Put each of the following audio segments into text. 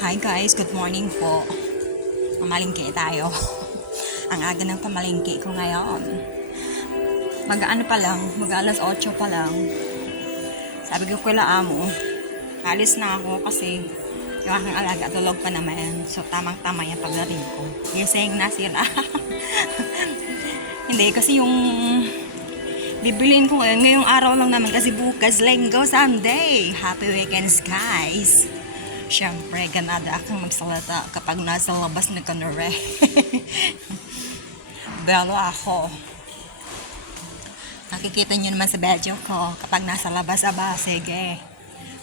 Hi guys, good morning po. Mamalingki tayo. Ang aga ng pamalingki ko ngayon. Mag-ano pa lang, mag-alas 8 pa lang. Sabi ko kila amo, alis na ako kasi yung aking alaga tulog pa naman. So tamang-tama yung pagdating ko. Gising na sila. Hindi, kasi yung bibiliin ko ngayong araw lang naman kasi bukas Linggo Sunday. Happy weekends guys. Siyempre, ganada akong magsalata kapag nasa labas na kanore. Belo ako. Nakikita nyo naman sa video ko kapag nasa labas sige.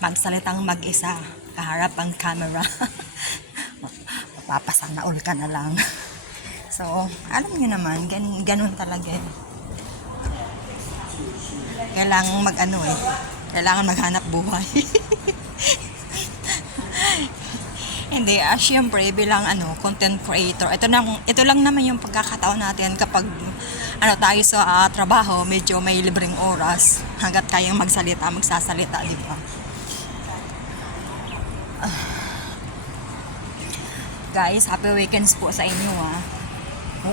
Magsalitang mag-isa. Kaharap ang camera. Mapapasana all ka na lang. So, alam nyo naman, ganun talaga eh. Kailangan maghanap buhay. Hindi, syempre bilang content creator, ito lang naman yung pagkakataon natin kapag tayo sa trabaho, medyo may libreng oras hangga't kayang magsasalita, di ba? Guys, happy weekends po sa inyo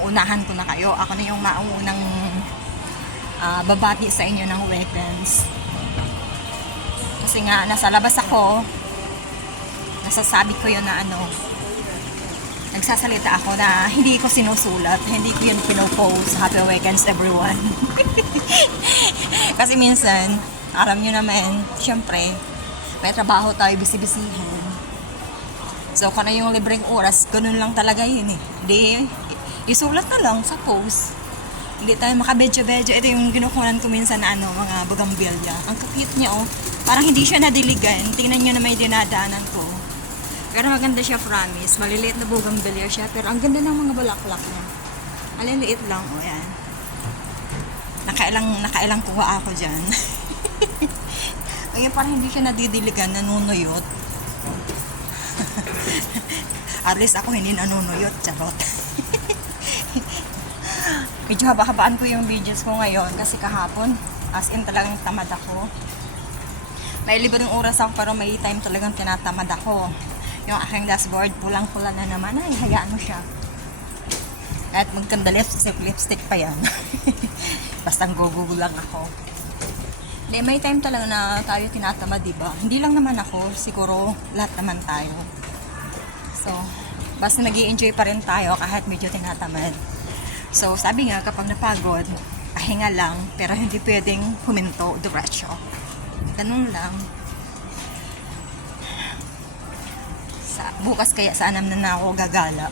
Uunahan ko na kayo. Ako na yung maunang babati sa inyo ng weekends. Kasi nga, nasa labas ako, nasasabi ko yun na nagsasalita ako na hindi ko sinusulat, hindi ko yun pinopost. Happy weekends everyone. Kasi minsan, alam nyo naman, syempre, may trabaho tayo, bisi-bisihin. So, kung yung libreng oras, ganun lang talaga yun eh. Hindi, isulat na lang sa post. Hindi tayo makabedyo-bedyo. Ito yung ginukunan ko minsan na mga bugambilya. Ang kapit niya parang hindi siya nadiligan. Tingnan nyo na may dinadaanan ko. Pero maganda siya, promise. Maliliit na bougainvillea siya. Pero ang ganda ng mga bulaklak niya. Aliliit lang, yan. Nakailang kuha ako dyan. Kaya parang hindi siya nadidiligan, nanunuyot. At least ako hindi nanunuyot, charot. Medyo haba-habaan ko yung videos ko ngayon kasi kahapon, as in talagang tamad ako. May libreng oras ako pero may time talagang tinatamad ako. Yung aking dashboard, pulang-pula na naman. Ay, hayaan mo siya. Kahit magkanda lipstick pa yan. Basta go lang ako. Hindi, may time talaga na tayo tinatamad, diba? Hindi lang naman ako, siguro lahat naman tayo. So, basta nag-i-enjoy pa rin tayo kahit medyo tinatamad. So, sabi nga, kapag napagod, pahinga lang, pero hindi pwedeng huminto, diretso. Ganun lang. Bukas kaya sana na ako gagala.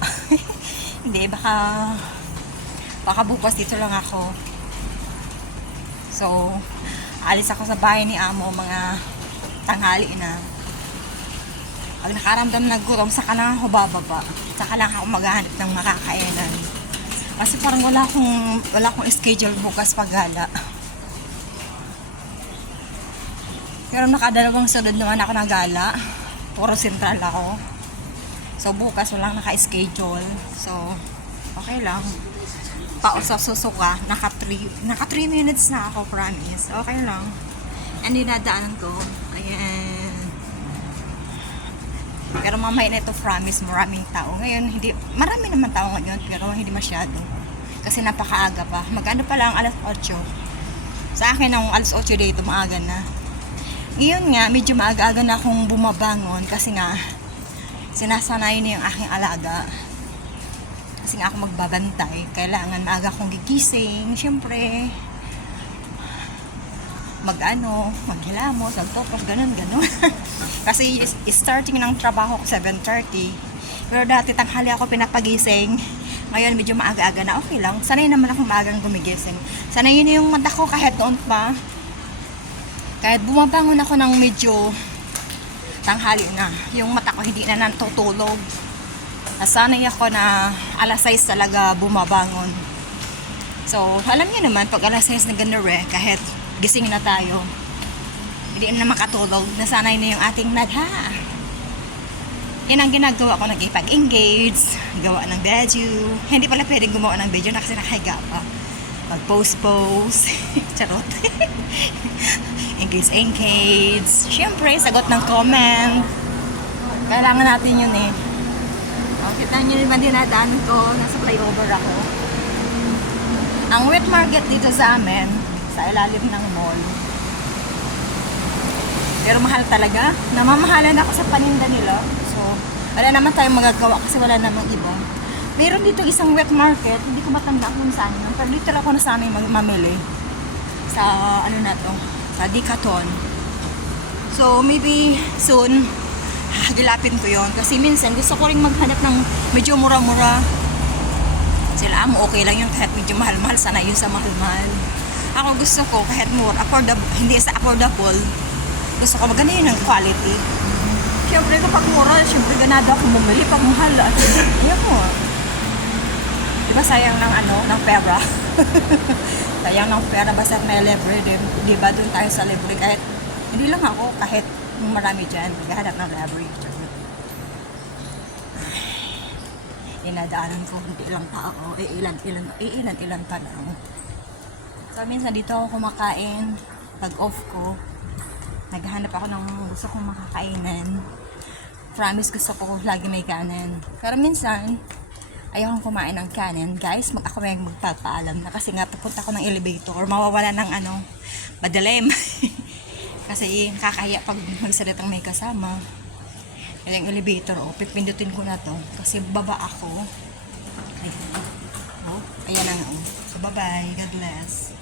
Hindi, baka bukas dito lang ako. So, alis ako sa bahay ni amo mga tanghali na. Pag nakaramdam na gutom, saka lang ako bababa. Saka lang ako maghahanap ng makakainan. Kasi parang wala akong schedule bukas paggala. Pero nakadalawang sunod naman ako ng gala. Puro sentral ako. So bukas walang naka-schedule. So okay lang. Pausap susuka, naka 3 minutes na ako, promise. Okay lang. And dinadaanan ko. Ayan. Pero mamaya na ito, promise, maraming tao. Ngayon, marami naman tao ngayon, pero hindi masyado. Kasi napakaaga pa. Magkano pa lang, alas 8. Sa akin, ang alas 8 dito, maaga na. Ngayon nga, medyo maaga-aga na akong bumabangon kasi nga, sinasanay na yung aking alaga. Kasi nga ako magbabantay. Kailangan maaga akong gigising. Siyempre, maghilamos, magtopos, ganun. Kasi starting ng trabaho ko 7:30. Pero dati tanghali ako pinapagising. Ngayon medyo maaga-aga na, okay lang. Sanay naman akong maagang gumigising. Sanay yun yung mata ko kahit noon pa. Kahit bumabangon ako ng medyo tanghali na, yung mata ko hindi na natutulog. Nasanay ako na alas 6 talaga bumabangon. So, alam niyo naman, pag alas 6 na ganore, kahit gising na tayo, hindi na makatulog, nasanay na yung ating nadha. Yan ang ginagawa ko, nag-ipag-engage, gawa ng video. Hindi pala pwedeng gumawa ng video na kasi nakahiga pa. Mag-post. Charot. Engage. Siyempre, sagot ng comment. Kailangan natin yun eh. Oh, kita nyo naman dinadaan ko. Nasa flyover ako. Ang wet market dito sa amin, sa ilalim ng mall. Pero mahal talaga. Namamahalan ako sa paninda nila. So, wala naman tayong magagawa kasi wala namang iba. Meron dito isang wet market. Hindi ko matanda kung saan yun. Pero dito ako na sa amin mamili. Sa ano na to. Sa Decathlon. So, maybe soon, hagilapin ko yon. Kasi minsan, gusto ko rin maghanap ng medyo mura-mura. Sila, okay lang yun kahit medyo mahal-mahal. Sana yun sa mahal-mahal. Ako gusto ko kahit more, affordable, hindi sa affordable. Gusto ko maganda yun ng quality. Siyempre kapag mura, siyempre ganado ako bumili. Pag mahal, ayaw mo. Diba sayang ng ng pera? Sayang ng pera basta may libre din. Diba doon tayo sa libre kahit hindi lang ako, kahit marami dyan, naghahanap ng library. Inadaanan ko, hindi lang tao, ilan pa lang. So, minsan dito ako kumakain, pag off ko, naghahanap ako ng gusto kong makakainan. Promise, gusto ko lagi may kanin. Pero minsan, ayaw kong kumain ng kanin. Guys, ako may magpapaalam na kasi nga pupunta ko ng elevator, mawawala ng madilim. Kasi kakahiya pag magsalitang may kasama. Yung elevator, pipindutin ko na to. Kasi baba ako. Ayan na nga. So, bye-bye. God bless.